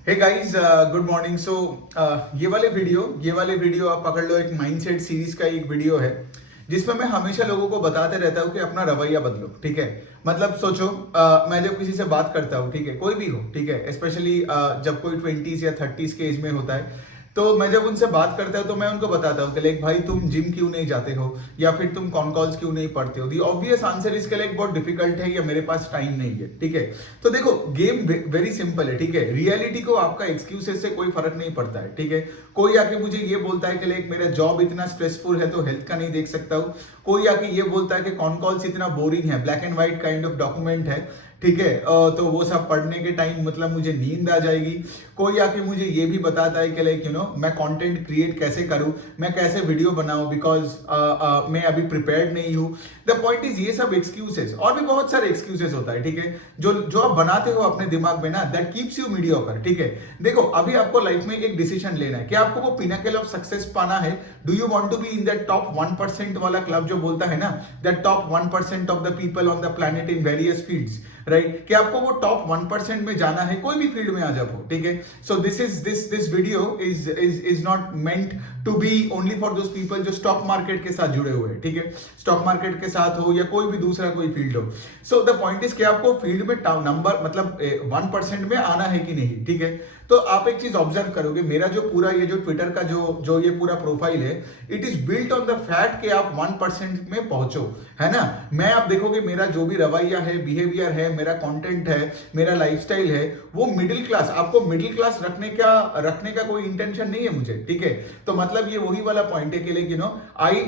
हे guys, good morning. So ये वाले video आप पकड़ लो, एक माइंडसेट सीरीज का एक वीडियो है जिसमें मैं हमेशा लोगों को बताते रहता हूँ कि अपना रवैया बदलो। ठीक है, मतलब सोचो, मैं जब किसी से बात करता हूँ, ठीक है, कोई भी हो, ठीक है, स्पेशली जब कोई 20s या 30s के एज में होता है, तो मैं जब उनसे बात करता हूँ तो मैं उनको बताता हूँ कि लाइक भाई तुम जिम क्यों नहीं जाते हो, या फिर तुम कॉन कॉल्स क्यों नहीं पढ़ते हो। दी ऑब्वियस आंसर इसके लाइक बहुत डिफिकल्ट है, या मेरे पास टाइम नहीं है। ठीक है, तो देखो गेम वेरी सिंपल है। ठीक है, रियलिटी को आपका एक्सक्यूजेस से कोई फर्क नहीं पड़ता है। ठीक है, कोई आके मुझे ये बोलता है कि लाइक मेरा जॉब इतना स्ट्रेसफुल है तो हेल्थ का नहीं देख सकता हूँ। कोई आके ये बोलता है कि कॉन कॉल्स इतना बोरिंग है, black and white kind of document है, ठीक है, तो वो सब पढ़ने के टाइम मतलब मुझे नींद आ जाएगी। कोई आके मुझे ये भी बताता है कि लाइक मैं कंटेंट क्रिएट कैसे करूं, मैं कैसे वीडियो बनाऊं, बिकॉज मैं अभी प्रिपेयर्ड नहीं हूं। द पॉइंट इज ये सब एक्सक्यूजेस, और भी बहुत सारे एक्सक्यूजेस होता है। ठीक है, जो जो आप बनाते हो अपने दिमाग में ना, दैट कीप्स यू मीडियोकर। ठीक है, देखो अभी आपको लाइफ में एक डिसीजन लेना है कि आपको वो पिनाकल ऑफ सक्सेस पाना है। Do you want to be in that top 1% वाला क्लब जो बोलता है ना, that top 1% of the people on the planet in various fields, right, कि आपको वो टॉप 1% में जाना है, कोई भी फील्ड में आ जाओ। ठीक है, so this video is not meant to be only for those people जो स्टॉक मार्केट के साथ जुड़े हुए हैं। ठीक है, स्टॉक मार्केट के साथ हो या कोई भी दूसरा कोई फील्ड हो। सो द पॉइंट इज कि आपको फील्ड में नंबर मतलब 1% में आना है कि नहीं। ठीक है, तो आप एक चीज ऑब्जर्व करोगे, मेरा जो पूरा ये जो ट्विटर का जो ये पूरा प्रोफाइल है, it is built on the fact कि आप 1% में पहुंचो, है ना। मैं आप देखोगे मेरा जो भी रवैया है, बिहेवियर है, मेरा कंटेंट है, मेरा लाइफस्टाइल है, वो मिडिल क्लास, आपको मिडिल क्लास रखने का कोई इंटेंशन नहीं है मुझे। ठीक है, तो मतलब ये वही वाला पॉइंट है कि like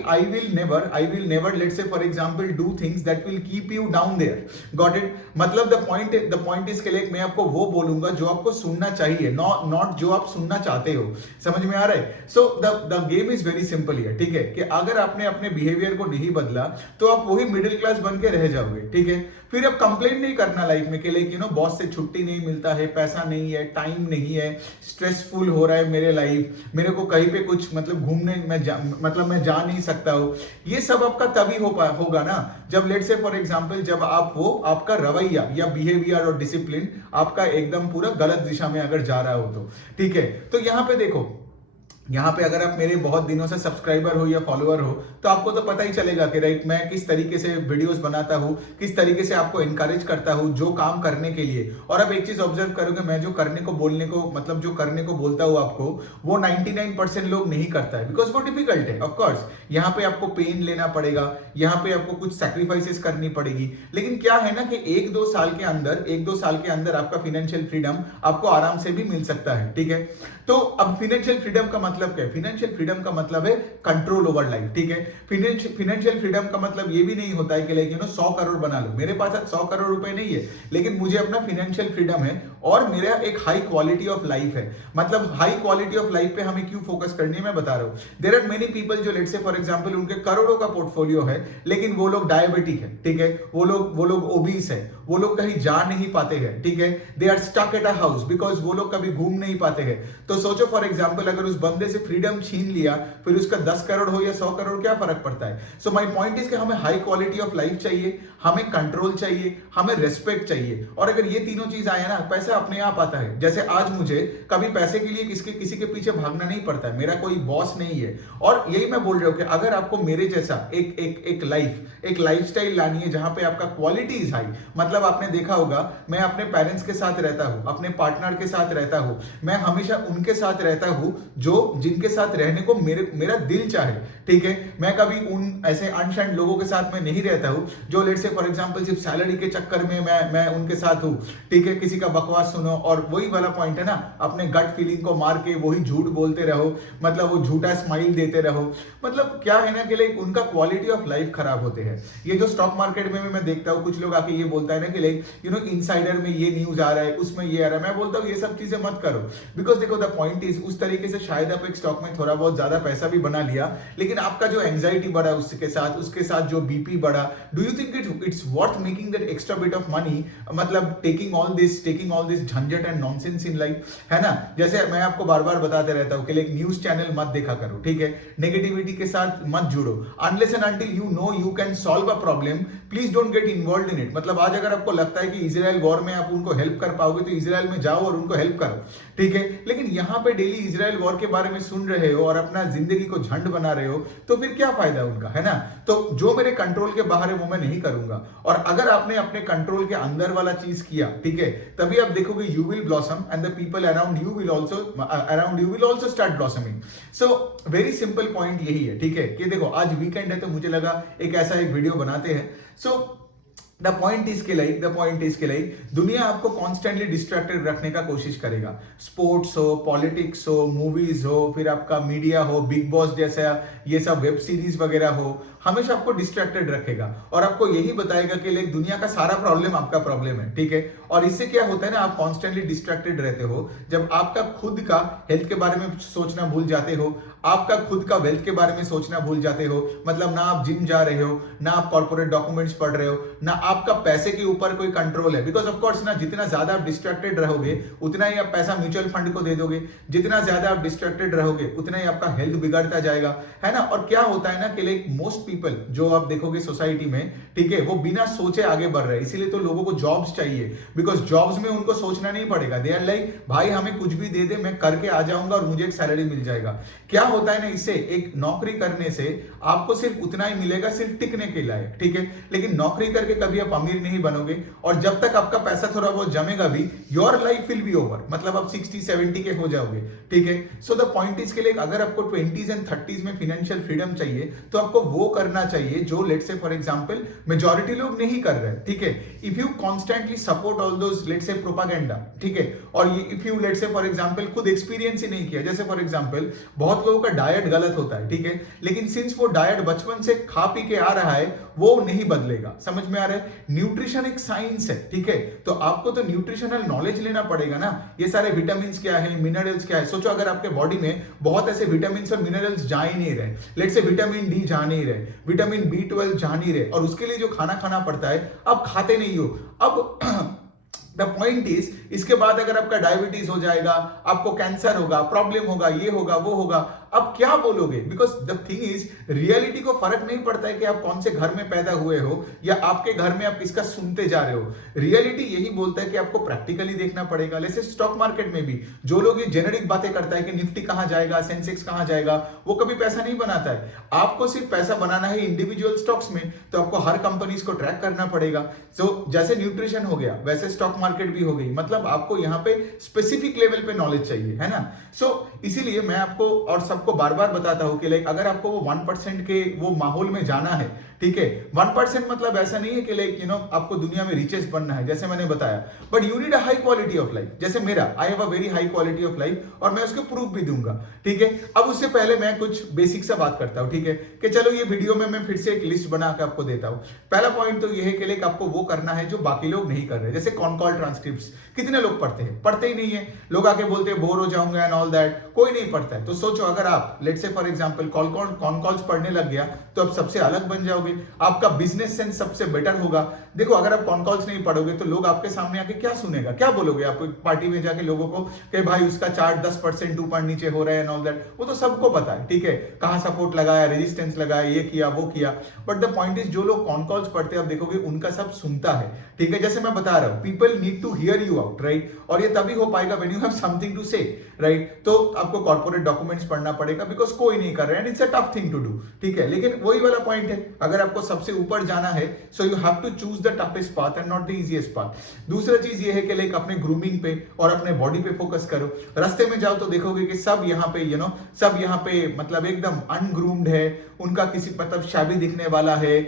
I will never let's say for example do things that will keep you down there. Got it, मतलब द पॉइंट इज के लाइक मैं आपको वो बोलूंगा जो आपको सुनना चाहिए, नॉट जो आप सुनना चाहते हो। समझ में आ रहा है? So the game is very simple here. ठीक है, कि अगर आपने अपने बिहेवियर को नहीं बदला तो आप वही मिडिल क्लास बन के रह जाओगे। ठीक है, फिर अब कंप्लेन नहीं करना लाइफ में कि लाइक बॉस से छुट्टी नहीं मिलता है, पैसा नहीं है, टाइम नहीं है, स्ट्रेसफुल हो रहा है मेरे लाइफ, मेरे को कहीं पे कुछ मतलब घूमने मैं जा नहीं सकता हूँ। ये सब आपका तभी होगा ना, जब लेट से फॉर एग्जांपल जब आप वो आपका रवैया या बिहेवियर और डिसिप्लिन आपका एकदम पूरा गलत दिशा में अगर जा रहा हो तो। ठीक है, तो यहाँ पे देखो, यहाँ पे अगर आप मेरे बहुत दिनों से सब्सक्राइबर हो या फॉलोअर हो तो आपको तो पता ही चलेगा कि राइट मैं किस तरीके से वीडियोस बनाता हूँ, किस तरीके से आपको एनकरेज करता हूँ जो काम करने के लिए। और अब एक चीज ऑब्जर्व करोगे, मैं जो करने को बोलने को मतलब जो करने को बोलता हूँ आपको, वो 99% लोग नहीं करता है, बिकॉज वो डिफिकल्ट है। ऑफकोर्स यहाँ पे आपको पेन लेना पड़ेगा, यहाँ पे आपको कुछ सैक्रिफाइसेस करनी पड़ेगी, लेकिन क्या है ना कि 1-2 साल के अंदर आपका फाइनेंशियल फ्रीडम आपको आराम से भी मिल सकता है। ठीक है, तो अब फाइनेंशियल फ्रीडम का मतलब क्या है? फाइनेंशियल फ्रीडम का मतलब है कंट्रोल ओवर लाइफ। ठीक है, फाइनेंशियल फ्रीडम का मतलब ये भी नहीं होता है कि लाइक 100 करोड़ बना लो। मेरे पास 100 करोड़ रुपए नहीं है, लेकिन मुझे अपना फाइनेंशियल फ्रीडम है और मेरा एक हाई क्वालिटी ऑफ लाइफ है। मतलब हाई क्वालिटी ऑफ लाइफ पे हमें क्यों फोकस करनी है मैं बता रहा हूं। देयर आर मेनी पीपल जो लेट से फॉर एग्जांपल उनके करोड़ों का पोर्टफोलियो है, लेकिन वो लोग डायबिटिक है। ठीक है, वो लोग ओबीस है, वो लोग कहीं जा नहीं पाते हैं। ठीक है, they are stuck at a house because वो लोग कभी घूम नहीं पाते हैं। तो सोचो फॉर एग्जांपल अगर उस बंदे से फ्रीडम छीन लिया, फिर उसका 10 करोड़ हो या 100 करोड़ क्या फर्क पड़ता है? सो माय पॉइंट इज कि हमें हाई क्वालिटी ऑफ लाइफ चाहिए, हमें कंट्रोल चाहिए, हमें रेस्पेक्ट चाहिए, और अगर ये तीनों चीज आए ना, पैसा अपने आप आता है। जैसे आज मुझे कभी पैसे के लिए किसी के पीछे भागना नहीं पड़ता है, मेरा कोई बॉस नहीं है। और यही मैं बोल रहा हूं कि अगर आपको मेरे जैसा एक लाइफस्टाइल लानी है जहां पे आपका क्वालिटी इज हाई, मतलब आपने देखा होगा मैं अपने पेरेंट्स के साथ रहता हूं, अपने पार्टनर के साथ रहता हूं, मैं हमेशा उनके साथ रहता हूं जो जिनके साथ रहने को मेरा दिल चाहे। ठीक है, मैं कभी उन ऐसे अनशंड लोगों के साथ में नहीं रहता हूं जो लेट से फॉर एग्जांपल सिर्फ सैलरी के चक्कर में मैं उनके साथ हूं। ठीक है, किसी का बकवास सुनो, और वही वाला पॉइंट है ना, अपने गट फीलिंग को मार के वही झूठ बोलते रहो, मतलब वो झूठा स्माइल देते रहो। मतलब क्या है ना कि लाइक उनका क्वालिटी ऑफ लाइफ खराब होते हैं। ये जो स्टॉक मार्केट में भी मैं देखता हूँ, कुछ लोग आके ये बोलता है ना कि लाइक इनसाइडर में ये न्यूज आ रहा है, उसमें ये आ रहा है। मैं बोलता हूँ ये सब चीजें मत करो, बिकॉज देखो द पॉइंट इज उस तरीके से शायद आप एक स्टॉक में थोड़ा बहुत ज्यादा पैसा भी बना लिया, लेकिन आपका जो एंजाइटी बढ़ा उसके साथ जो बीपी बढ़ा, do you think it's worth making that extra bit of money, मतलब टेकिंग ऑल दिस झंझट एंड नॉनसेंस इन लाइफ, है ना। जैसे मैं आपको बार बार बताते रहता हूँ कि लाइक न्यूज चैनल मत देखा करो। ठीक है, नेगेटिविटी के साथ मत जुड़ो, unless and until you know you can solve a problem, please don't get involve in it. मतलब आज अगर अगर आपको लगता है कि इजराइल वॉर में आप उनको हेल्प कर पाओगे तो इजराइल में जाओ और उनको हेल्प करो, ठीक है। लेकिन यहाँ पे डेली इजराइल वॉर के बारे में सुन रहे हो और अपना जिंदगी को झंड बना रहे हो, तो फिर क्या फायदा उनका, है ना। तो जो मेरे कंट्रोल के बाहर है वो मैं नहीं करूंगा। और अगर आपने अपने कंट्रोल के अंदर वाला चीज किया, ठीक है, तभी आप देखोगे you will blossom and the people around you will also start blossoming. So very simple point यही है, ठीक है, कि देखो आज वीकेंड है तो मुझे लगा एक वीडियो बनाते हैं। सो द पॉइंट इज के लाइक दुनिया आपको कॉन्स्टेंटली डिस्ट्रैक्टेड रखने का कोशिश करेगा। स्पोर्ट्स हो, पॉलिटिक्स हो, मूवीज हो, फिर आपका मीडिया हो, बिग बॉस जैसा ये सब वेब सीरीज वगैरह हो, हमेशा आपको डिस्ट्रैक्टेड रखेगा और आपको यही बताएगा कि लाइक दुनिया का सारा प्रॉब्लम आपका प्रॉब्लम है, ठीक है। और इससे क्या होता है ना, आप कॉन्स्टेंटली डिस्ट्रैक्टेड रहते हो। जब आपका खुद का हेल्थ के बारे में सोचना भूल जाते हो, आपका खुद का वेल्थ के बारे में सोचना भूल जाते हो, मतलब ना आप जिम जा रहे हो, ना आप कॉर्पोरेट डॉक्यूमेंट्स पढ़ रहे हो, ना आपका पैसे के ऊपर कोई कंट्रोल है। बिकॉज ऑफ कोर्स ना, जितना ज्यादा आप डिस्ट्रैक्टेड रहोगे उतना ही आप पैसा म्यूचुअल फंड को दे दोगे, जितना ज्यादा आप डिस्ट्रैक्टेड रहोगे उतना ही आपका हेल्थ बिगड़ता जाएगा, है ना। और क्या होता है ना कि लाइक मोस्ट पीपल जो आप देखोगे सोसाइटी में, ठीक है, वो बिना सोचे आगे बढ़ रहे हैं। इसीलिए तो लोगों को जॉब्स चाहिए, बिकॉज जॉब्स में उनको सोचना नहीं पड़ेगा। दे आर लाइक भाई हमें कुछ भी दे दे, मैं करके आ जाऊंगा और मुझे एक सैलरी मिल जाएगा। क्या होता है ना, इससे एक नौकरी करने से आपको सिर्फ उतना ही मिलेगा, सिर्फ टिकने के लायक, ठीक है। लेकिन नौकरी करके कभी आप अमीर नहीं बनोगे और जब तक आपका पैसा थोड़ा बहुत जमेगा भी, your life will be over, मतलब आप 60-70 के हो जाओगे, ठीक है। सो द पॉइंट इज के लिए अगर आपको 20s एंड 30s में फाइनेंशियल फ्रीडम चाहिए तो आपको वो करना चाहिए जो let's say for example majority लोग नहीं कर रहे, ठीक है। If you constantly support all those let's say propaganda, ठीक है, और if you let's say for example खुद एक्सपीरियंस ही नहीं किया, जैसे फॉर एग्जांपल बहुत लोगों का डाइट गलत होता है, ठीक है, लेकिन सिंस वो डाइट बचपन से खा पी के आ रहा है वो नहीं बदलेगा। समझ में आ रहा है, न्यूट्रिशन एक साइंस है, ठीक है। तो आपको तो न्यूट्रिशनल नॉलेज लेना पड़ेगा ना, ये सारे विटामिन क्या है, मिनरल्स क्या है। सोचो अगर आपके बॉडी में बहुत ऐसे विटामिन और मिनरल्स जा ही नहीं रहे, लेट्स से विटामिन डी जा नहीं रहे, विटामिन B12 जा नहीं रहे, और उसके लिए जो खाना खाना पड़ता है आप खाते नहीं हो। अब द पॉइंट इज, इसके बाद अगर आपका डायबिटीज हो जाएगा, आपको कैंसर होगा, प्रॉब्लम होगा, ये होगा, वो होगा, अब क्या बोलोगे। Because the thing is, reality को फर्क नहीं पड़ता है कि आप कौन से घर में पैदा हुए हो या आपके घर में आप किसका सुनते जा रहे हो। रियलिटी यही बोलता है कि आपको प्रैक्टिकली देखना पड़ेगा। जैसे स्टॉक मार्केट में भी जो लोग ये जेनेरिक बातें करता है कि निफ्टी कहां जाएगा, सेंसेक्स कहां जाएगा, वो कभी पैसा नहीं बनाता है। आपको सिर्फ पैसा बनाना है इंडिविजुअल स्टॉक्स में, तो आपको हर कंपनीज को ट्रैक करना पड़ेगा। तो जैसे न्यूट्रिशन हो गया वैसे स्टॉक मार्केट भी हो गई, मतलब आपको यहाँ पे स्पेसिफिक लेवल पे नॉलेज चाहिए, है ना। सो इसीलिए मैं आपको और सबको बार बार बताता हूं कि लाइक अगर आपको वो 1% के वो माहौल में जाना है, ठीक है, 1% मतलब ऐसा नहीं है कि लाइक यू नो आपको दुनिया में रिचेस्ट बनना है, जैसे मैंने बताया, but you need a high quality of life. जैसे मेरा, I have a very high quality of life और मैं उसके प्रूफ भी दूंगा, ठीक है। अब उससे पहले मैं कुछ बेसिक सा बात करता हूं, ठीक है, कि चलो ये वीडियो में मैं फिर से एक लिस्ट बना के आपको देता हूं। पहला पॉइंट तो ये है कि लाइक आपको वो करना है जो बाकी लोग नहीं कर रहे। जैसे कॉन कॉल ट्रांसक्रिप्ट्स कितने लोग पढ़ते हैं? पढ़ते ही नहीं है। लोग आके बोलते हैं बोर हो जाऊंगा एंड ऑल दैट, कोई नहीं पढ़ता है। तो सोचो अगर आप let's say for example con calls पढ़ने लग गया तो आप सबसे अलग बन जाओगे, आपका बिजनेस सेंस सबसे बेटर होगा। देखो अगर आप कॉन कॉल्स नहीं पढ़ोगे तो लोग आपके सामने आके क्या सुनेगा, क्या बोलोगे आप पार्टी में जाके लोगों को कि भाई उसका चार्ट 10% ऊपर नीचे हो रहा है एंड ऑल दैट, वो तो सबको पता है, ठीक है, कहां सपोर्ट लगाया, रेजिस्टेंस लगाया, ये किया वो किया। बट द पॉइंट इज जो लोग कॉन कॉल्स पढ़ते हैं आप देखोगे उनका सब सुनता है, ठीक है। जैसे मैं बता रहा हूं, people need to hear you out, right, और ये तभी हो पाएगा when you have something to say, right. तो आपको कॉर्पोरेट डॉक्यूमेंट्स पढ़ना पड़ेगा बिकॉज कोई नहीं कर रहा है and it's a tough thing to do, ठीक है। लेकिन वही वाला पॉइंट है, अगर आपको सबसे ऊपर जाना है so you have to choose the toughest path and not the easiest path. दूसरा चीज ये है कि लाइक अपने ग्रूमिंग पे और अपने बॉडी पे फोकस करो। रास्ते में जाओ तो देखोगे कि सब यहाँ पे सब यहाँ पे मतलब एकदम अनग्रूम्ड है, उनका किसी मतलब शाबी दिखने वाला है,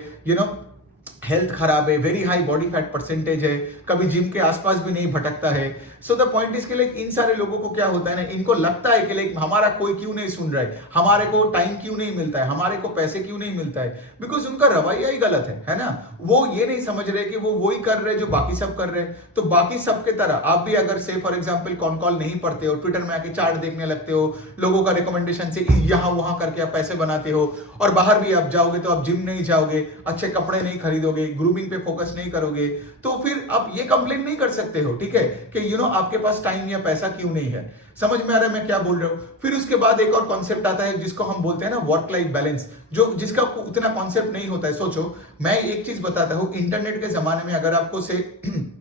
हेल्थ खराब है, very high body fat percentage है, कभी जिम के आसपास भी नहीं भटकता है। सो द पॉइंट इज के लाइक इन सारे लोगों को क्या होता है ना, इनको लगता है कि लाइक हमारा कोई क्यों नहीं सुन रहा है, हमारे को टाइम क्यों नहीं मिलता है, हमारे को पैसे क्यों नहीं मिलता है, बिकॉज उनका रवैया ही गलत है ना। वो ये नहीं समझ रहे कि वो वही कर रहे जो बाकी सब कर रहे हैं। तो बाकी सबके तरह आप भी अगर से फॉर एग्जाम्पल कॉन कॉल नहीं पढ़ते हो, ट्विटर में आके चार्ट देखने लगते हो, लोगों का रिकमेंडेशन से यहाँ वहां करके आप पैसे बनाते हो, और बाहर भी आप जाओगे तो आप जिम नहीं जाओगे, अच्छे कपड़े नहीं खरीदोगे, करोगे, ग्रूमिंग पे फोकस नहीं करोगे, तो फिर आप ये कंप्लेन नहीं कर सकते हो, ठीक है, कि आपके पास टाइम या पैसा क्यों नहीं है। समझ में आ रहा है मैं क्या बोल रहा हूं। फिर उसके बाद एक और कॉन्सेप्ट आता है जिसको हम बोलते हैं ना वर्क लाइफ बैलेंस, जिसका उतना कॉन्सेप्ट नहीं होता है। सोचो, मैं एक चीज बताता हूं, इंटरनेट के जमाने में अगर आपको से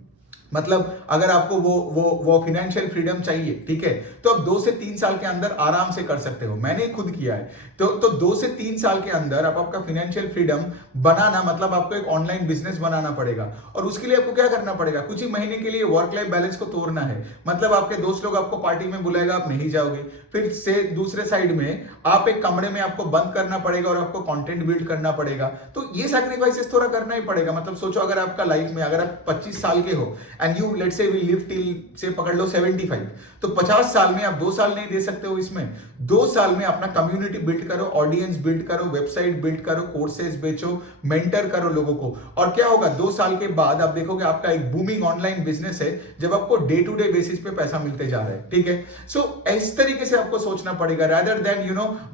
मतलब अगर आपको वो फाइनेंशियल फ्रीडम चाहिए, ठीक है, तो आप 2 से 3 साल के अंदर आराम से कर सकते हो। मैंने खुद किया है। तो 2 से 3 साल के अंदर आप आपका फाइनेंशियल फ्रीडम बनाना, मतलब आपको एक ऑनलाइन बिजनेस बनाना पड़ेगा। और उसके लिए आपको क्या करना पड़ेगा, कुछ ही महीने के लिए वर्क लाइफ बैलेंस को तोड़ना है। मतलब आपके दोस्त लोग आपको पार्टी में बुलाएगा, आप नहीं जाओगे। फिर से दूसरे साइड में आप एक कमरे में आपको बंद करना पड़ेगा और आपको कंटेंट बिल्ड करना पड़ेगा। तो ये सैक्रिफाइसेस थोड़ा करना ही पड़ेगा। मतलब सोचो, अगर आपका लाइफ में अगर आप 25 साल के हो and you let's say will live till से पकड़ लो 75, तो 50 साल में आप 2 साल नहीं दे सकते हो इसमें। 2 साल में अपना कम्युनिटी बिल्ड करो, ऑडियंस बिल्ड करो, वेबसाइट बिल्ड करो, कोर्सेज बेचो, मेंटर करो लोगों को। और क्या होगा, 2 साल के बाद आप देखोगे आपका एक बूमिंग ऑनलाइन बिजनेस है, जब आपको डे टू डे बेसिस पे पैसा मिलते जा रहा है, ठीक है। सो इस तरीके से आपको सोचना पड़ेगा, रादर देन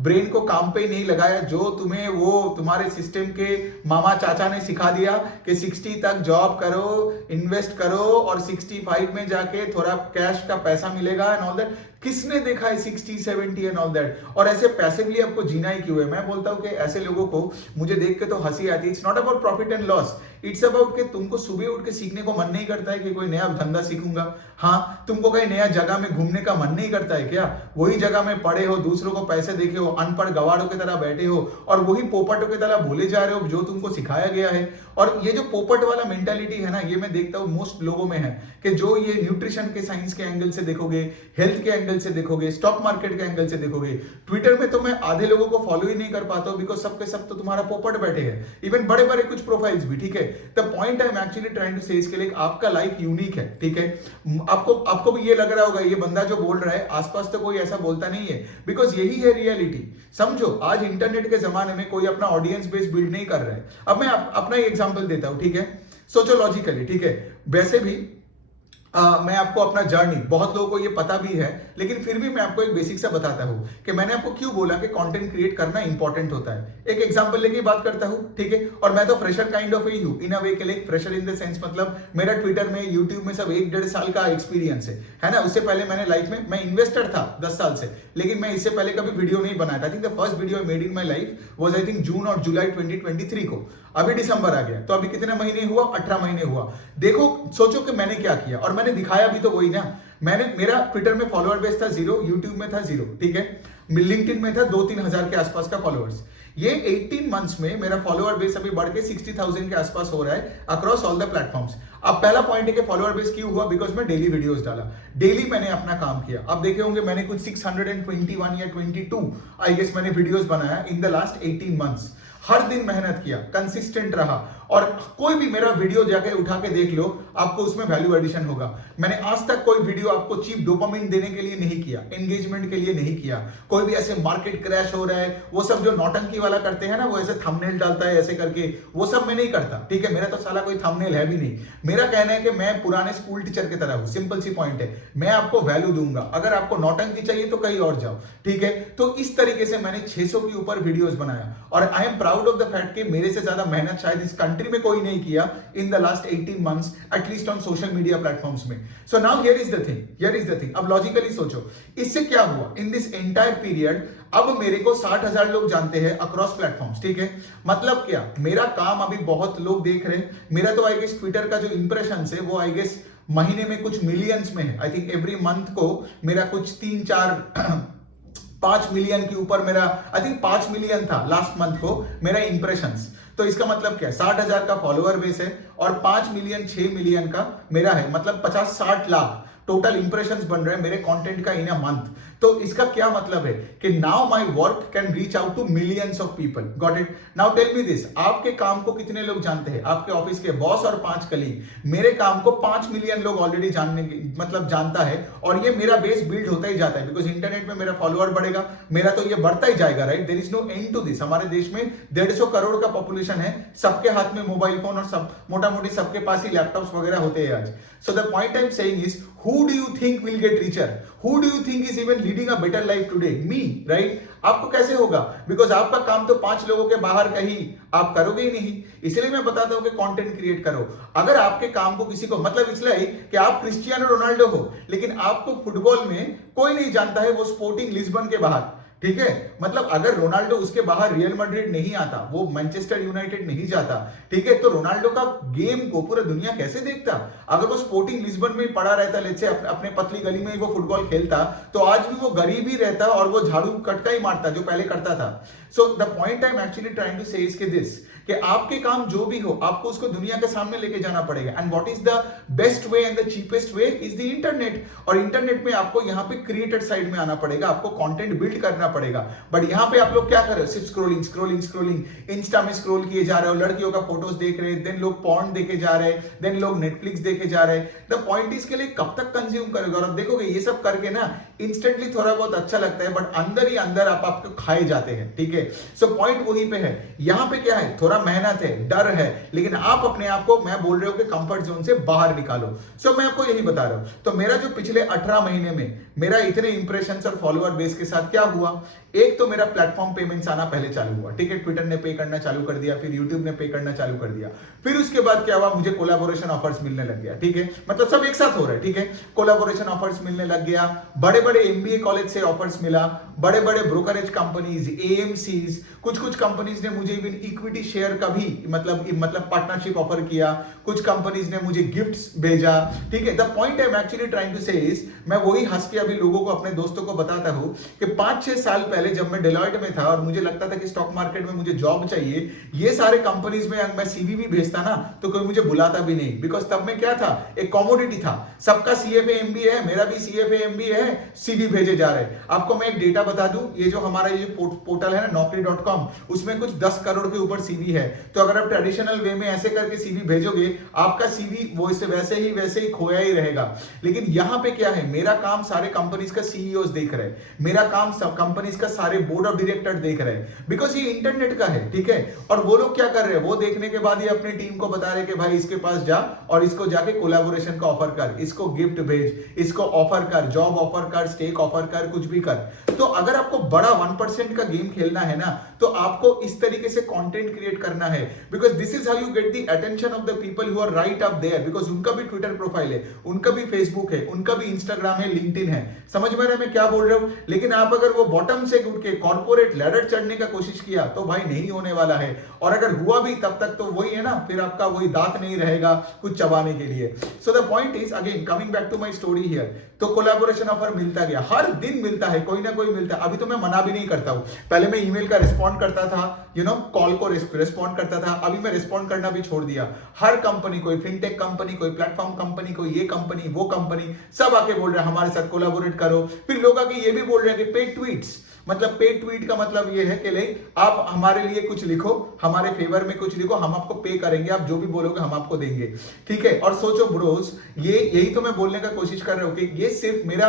ब्रेन को काम पे नहीं लगाया, जो तुम्हें वो तुम्हारे सिस्टम के मामा चाचा ने सिखा दिया कि 60 तक जॉब करो, इन्वेस्ट करो और 65 में जाके थोड़ा कैश का पैसा मिलेगा एंड ऑल दैट। किसने देखा है 60, 70 एंड ऑल दैट। और ऐसे पैसिवली आपको जीना ही क्यों है। मैं बोलता हूं कि ऐसे लोगों को मुझे देख के तो हंसी आती है। It's not about profit and loss, it's about कि तुमको सुबह उठ के सीखने को मन नहीं करता है कि कोई नया धंधा सीखूंगा। हाँ, तुमको कहीं नया जगह में घूमने का मन नहीं करता है क्या? वही जगह में पड़े हो, दूसरों को पैसे देखे हो, अनपढ़ गवारों की तरह बैठे हो और वही पोपटों की तरह बोले जा रहे हो जो तुमको सिखाया गया है। और ये जो पोपट वाला मेंटालिटी है ना, ये मैं देखता हूं मोस्ट लोगों में है, कि जो ये न्यूट्रिशन के साइंस के एंगल से देखोगे, हेल्थ के एंगल से देखोगे, स्टॉक मार्केट के एंगल से देखोगे। ट्विटर में तो मैं आधे लोगों को फॉलो ही नहीं कर पाता हूं, बिकॉज सबके सब तो तुम्हारा पोपट बैठे हैं, इवन बड़े बड़े कुछ प्रोफाइल्स भी, ठीक है। The point I am actually trying to say, इसके लिए आपका लाइफ यूनिक है, ठीक है। आपको भी ये लग रहा होगा ये बंदा जो बोल रहा है आसपास तो कोई ऐसा बोलता नहीं है, बिकॉज यही है रियलिटी। समझो, आज इंटरनेट के जमाने में कोई अपना ऑडियंस बेस बिल्ड नहीं कर रहा है। अब मैं अपना ही एग्जांपल देता हूं, ठीक है। सोचो लॉजिकली, ठीक है, वैसे भी मैं आपको अपना जर्नी, बहुत लोगों को ये पता भी है, लेकिन फिर भी मैं आपको एक बेसिक सा बताता हूं कि मैंने आपको क्यों बोला कि कंटेंट क्रिएट करना इंपॉर्टेंट होता है। एक एग्जांपल लेके बात करता हूं, ठीक है। और मैं तो फ्रेशर काइंड ऑफ ही हूं इन अ वे के लिए, फ्रेशर इन द सेंस मतलब मेरा ट्विटर में, यूट्यूब में सब 1-1.5 साल का एक्सपीरियंस है ना। उससे पहले मैंने लाइफ में, मैं इन्वेस्टर था 10 साल से, लेकिन मैं इससे पहले कभी वीडियो नहीं बनाया था। I think the first video I made in my life was I think June और जुलाई 2023 को। अभी दिसंबर आ गया, तो अभी कितने महीने हुआ, 18 महीने हुआ। देखो, सोचो कि मैंने क्या किया, और मैंने दिखाया भी तो वही ना। मेरा ट्विटर में फॉलोअर बेस था 0, यूट्यूब में था 0, ठीक है। लिंक्डइन में था 2-3 हजार के आसपास का फॉलोअर्स। ये 18 मंथ्स में मेरा फॉलोअर बेस अभी बढ़ के 60,000 के आसपास हो रहा है अक्रॉस ऑल द प्लेटफॉर्म्स। अब पहला पॉइंट है कि फॉलोअर बेस क्यों हुआ, बिकॉज मैं डेली वीडियोस डाला, डेली मैंने अपना काम किया। अब देखे होंगे मैंने कुछ 621 या 22 आई गेस मैंने वीडियोस बनाया इन द लास्ट 18 मंथ्स। हर दिन मेहनत किया, कंसिस्टेंट रहा, और कोई भी मेरा वीडियो जाके उठा के देख लो, आपको उसमें वैल्यू एडिशन होगा। मैंने आज तक कोई वीडियो आपको चीप डोपामिन देने के लिए नहीं किया, एंगेजमेंट के लिए नहीं किया। कोई भी ऐसे मार्केट क्रैश हो रहा है, वो सब जो नौटंकी वाला करते हैं ना, वो ऐसे थंबनेल डालता है ऐसे करके, वो सब मैं नहीं करता, ठीक है। मेरा तो साला कोई थंबनेल है भी नहीं। मेरा कहना है कि मैं पुराने स्कूल टीचर की तरह हूं। सिंपल सी पॉइंट है, मैं आपको वैल्यू दूंगा। अगर आपको नौटंकी चाहिए तो कहीं और जाओ, ठीक है। तो इस तरीके से मैंने 600 के ऊपर वीडियोस बनाया, और I am proud of the fact कि मेरे से ज्यादा मेहनत शायद इस कंट्री में कोई नहीं किया in the last 18 months, at least on social media platforms में। So now here is the thing. अब लॉजिकली सोचो, इससे क्या हुआ इन दिस एंटायर पीरियड। अब मेरे को 60,000 लोग जानते हैं अक्रॉस प्लेटफॉर्म्स, ठीक है। मतलब क्या, मेरा काम अभी बहुत लोग देख रहे हैं। मेरा तो आई गेस ट्विटर का जो इंप्रेशन है वो आई गेस महीने में कुछ मिलियंस में है। आई थिंक एवरी मंथ को मेरा कुछ 3-4 5 मिलियन के ऊपर मेरा, आई थिंक 5 मिलियन था लास्ट मंथ को मेरा इंप्रेशंस। तो इसका मतलब क्या, 60,000 का फॉलोअर बेस है और 5 मिलियन 6 मिलियन का मेरा है, मतलब 50-60 लाख टोटल इंप्रेशंस बन रहे हैं मेरे कंटेंट का इन अ मंथ। तो इसका क्या मतलब है कि now my work can reach out to millions of people. Got it. Now tell me this, आपके काम को कितने लोग जानते हैं? आपके ऑफिस के बॉस और 5 कलीग। मेरे काम को 5 मिलियन लोग ऑलरेडी जानता है, और ये मेरा बेस बिल्ड होता ही जाता है, बिकॉज इंटरनेट में मेरा फॉलोअर बढ़ेगा, मेरा तो ये बढ़ता ही जाएगा, right. There is no end to this. हमारे देश में 150 करोड़ का पॉपुलेशन है, सबके हाथ में मोबाइल फोन, और सब मोटा मोटी सबके पास ही लैपटॉप्स वगैरह होते हैं आज। So the point I am saying is, who do you think will get richer, who do you think is even leading a better life today, me, right? आपको कैसे होगा? बिकॉज आपका काम तो 5 लोगों के बाहर कहीं आप करोगे ही नहीं। इसलिए मैं बताता हूं कि कंटेंट क्रिएट करो। अगर आपके काम को किसी को मतलब इसलिए कि आप क्रिस्टियानो रोनाल्डो हो, लेकिन आपको फुटबॉल में कोई नहीं जानता है, वो स्पोर्टिंग लिस्बन के बाहर, ठीक है? मतलब अगर रोनाल्डो उसके बाहर रियल मैड्रिड नहीं आता, वो मैनचेस्टर यूनाइटेड नहीं जाता, ठीक है, तो रोनाल्डो का गेम को पूरा दुनिया कैसे देखता? अगर वो स्पोर्टिंग लिस्बन में पड़ा रहता, लेट्स से अपने पतली गली में ही वो फुटबॉल खेलता, तो आज भी वो गरीब ही रहता और वो झाड़ू कटका ही मारता जो पहले करता था। So the point I am actually trying to say is के दिस, कि आपके काम जो भी हो, आपको उसको दुनिया के सामने लेके जाना पड़ेगा। And what is the best way and the cheapest way is the internet. और इंटरनेट में आपको यहाँ पे क्रिएटर साइड में आना पड़ेगा, आपको कंटेंट बिल्ड करना पड़ेगा। बट यहाँ पे आप लोग क्या कर रहे हो? सिर्फ स्क्रोलिंग स्क्रोलिंग स्क्रोलिंग, इंस्टा में स्क्रोल किए जा रहे हो, लड़कियों का फोटोज देख रहे हैं, देन लोग पॉर्न देखे जा रहे हैं, देन लोग नेटफ्लिक्स देखे जा रहे हैं। द पॉइंट इसके लिए कब तक कंज्यूम करोगे? और अब देखोगे ये सब करके ना इंस्टेंटली थोड़ा बहुत अच्छा लगता है, बट अंदर ही अंदर आपको खाए जाते हैं, ठीक है? सो पॉइंट वहीं पे है। यहाँ पे क्या है? थोड़ा मेहनत है, डर है, लेकिन आप अपने आप को, मैं बोल रहे हो कि कंफर्ट जोन से बाहर निकालो। सो मैं आपको यही बता रहा हूं। तो मेरा जो पिछले 18 महीने में मेरा इतने इंप्रेशंस और फॉलोअर बेस के साथ क्या हुआ, एक तो मेरा प्लेटफॉर्म पेमेंट्स आना पहले चालू हुआ, ठीक है? ट्विटर ने पे करना चालू कर दिया, फिर यूट्यूब ने पे करना चालू कर दिया। फिर उसके बाद क्या हुआ, मुझे कोलैबोरेशन ऑफर्स मिलने लग गया, ठीक है? मतलब सब एक साथ हो रहा है, ठीक है? कोलैबोरेशन ऑफर्स मिलने लग गया, बड़े बड़े एमबीए कॉलेज से ऑफर्स मिला, बड़े बड़े ब्रोकरेज कंपनीज, एएमसीज, कुछ कंपनीज ने मुझे इवन इक्विटी शेयर का भी मतलब पार्टनरशिप ऑफर किया, कुछ कंपनीज ने मुझे गिफ्ट्स भेजा, ठीक है? The point I am actually trying to say is, मैं वही हंस के अभी लोगों को, अपने दोस्तों को बताता हूं कि 5-6 साल पहले जब मैं डेलॉयट में था और मुझे लगता था कि स्टॉक मार्केट में मुझे जॉब चाहिए, ये सारे कंपनीज में मैं सीवी भी भेजता ना तो कोई मुझे बुलाता भी नहीं। बिकॉज तब में क्या था, एक कॉमोडिटी था, सबका सीएफए एमबीए है, मेरा भी सीएफए एमबीए है, सीवी भेजे जा रहे हैं। आपको मैं एक डेटा बता दूं, ये जो हमारा ये पोर्टल है ना naukri.com, उसमें कुछ 10 करोड़ के ऊपर सीवी है। तो अगर आप ट्रेडिशनल वे में ऐसे करके सीवी भेजोगे, आपका सीवी वो इससे वैसे ही खोया ही रहेगा। लेकिन यहां पे क्या है, मेरा काम सारे कंपनीज का सीईओ देख रहे हैं, मेरा काम सब कंपनीज का सारे बोर्ड ऑफ डायरेक्टर देख रहे हैं, बिकॉज ये इंटरनेट का है, ठीक है? और वो लोग क्या कर रहे हैं, वो देखने के बाद ये अपनी टीम को बता रहे कि भाई इसके पास जा और इसको जाके कोलैबोरेशन का ऑफर कर, इसको गिफ्ट भेज, इसको ऑफर कर, जॉब ऑफर कर, स्टेक ऑफर कर, कुछ भी कर। तो अगर आपको बड़ा 1% का गेम खेलना है ना, तो आपको इस तरीके से कंटेंट क्रिएट करना है, because this is how you get the attention of the people who are right up there, because उनका भी ट्विटर प्रोफाइल है, उनका भी फेसबुक है, उनका भी इंस्टाग्राम है, लिंक्डइन है। समझ में रहे मैं क्या बोल रहा हूं? लेकिन आप अगर वो बॉटम से उठ के कॉर्पोरेट लैडर चढ़ने का कोशिश किया तो भाई नहीं होने वाला है, और अगर हुआ भी तब तक तो वही है ना, फिर आपका वही दांत नहीं रहेगा कुछ चबाने के लिए। So the point is, again coming back to my story here, तो कोलैबोरेशन ऑफर मिलता गया, हर दिन मिलता है, कोई ना कोई मिलता है। अभी तो मैं मना भी नहीं करता हूं, पहले मैं ईमेल का रिस्पॉन्ड करता था, कॉल को रिस्पॉन्ड करता था, अभी मैं रिस्पॉन्ड करना भी छोड़ दिया। हर कंपनी, कोई फिनटेक कंपनी, कोई प्लेटफॉर्म कंपनी, कोई ये कंपनी, वो कंपनी, सब आके बोल रहे हैं हमारे साथ कोलैबोरेट करो। फिर लोग आके ये भी बोल रहे हैं कि पेड ट्वीट्स, मतलब पेड ट्वीट का मतलब ये है कि लाइक आप हमारे लिए कुछ लिखो, हमारे फेवर में कुछ लिखो, हम आपको पे करेंगे, आप जो भी बोलोगे हम आपको देंगे, ठीक है? और सोचो ब्रोस, ये यही तो मैं बोलने का कोशिश कर रहा हूं कि ये सिर्फ मेरा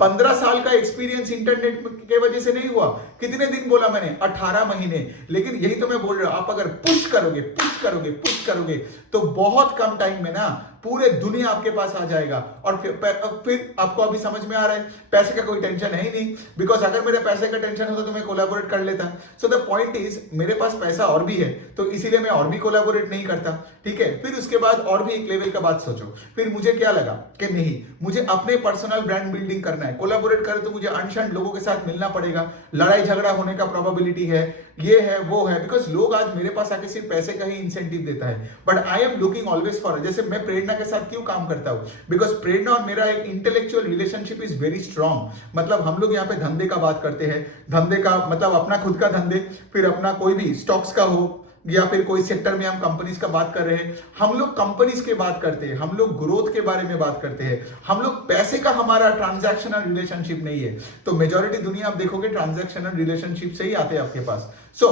15 साल का एक्सपीरियंस इंटरनेट के वजह से नहीं हुआ। कितने दिन बोला मैंने? 18 महीने। लेकिन यही तो मैं बोल रहा हूं, आप अगर पुश करोगे तो बहुत कम टाइम में ना पूरे दुनिया आपके पास आ जाएगा। और फिर आपको अभी समझ में आ रहा है, पैसे का कोई टेंशन है ही नहीं, बिकॉज अगर मेरे पैसे का टेंशन होता तो मैं कोलैबोरेट कर लेता। सो द पॉइंट इज, मेरे पास पैसा और भी है, तो इसीलिए मैं और भी कोलैबोरेट नहीं करता, ठीक है? फिर उसके बाद और भी एक लेवल का बात सोचो, फिर मुझे क्या लगा कि नहीं, मुझे अपने पर्सनल ब्रांड बिल्डिंग करना है। कोलैबोरेट करे तो मुझे अनशन लोगों के साथ मिलना पड़ेगा, लड़ाई झगड़ा होने का प्रोबेबिलिटी है, ये है वो है, बिकॉज लोग आज मेरे पास आके सिर्फ पैसे का ही इंसेंटिव देता है। But I am looking always for, जैसे मैं प्रेरणा के साथ क्यों काम करता हूं, बिकॉज प्रेरणा और मेरा एक intellectual relationship is very strong. मतलब हम लोग यहाँ पे धंधे का बात करते हैं, धंधे का मतलब अपना खुद का धंधे, फिर अपना कोई भी स्टॉक्स का हो या फिर कोई सेक्टर में हम कंपनीज का बात कर रहे हैं, हम लोग कंपनीज के बात करते हैं, हम लोग ग्रोथ के बारे में बात करते हैं, हम लोग पैसे का हमारा ट्रांजैक्शनल रिलेशनशिप नहीं है। तो मेजॉरिटी दुनिया आप देखोगे ट्रांजैक्शनल रिलेशनशिप से ही आते हैं आपके पास। So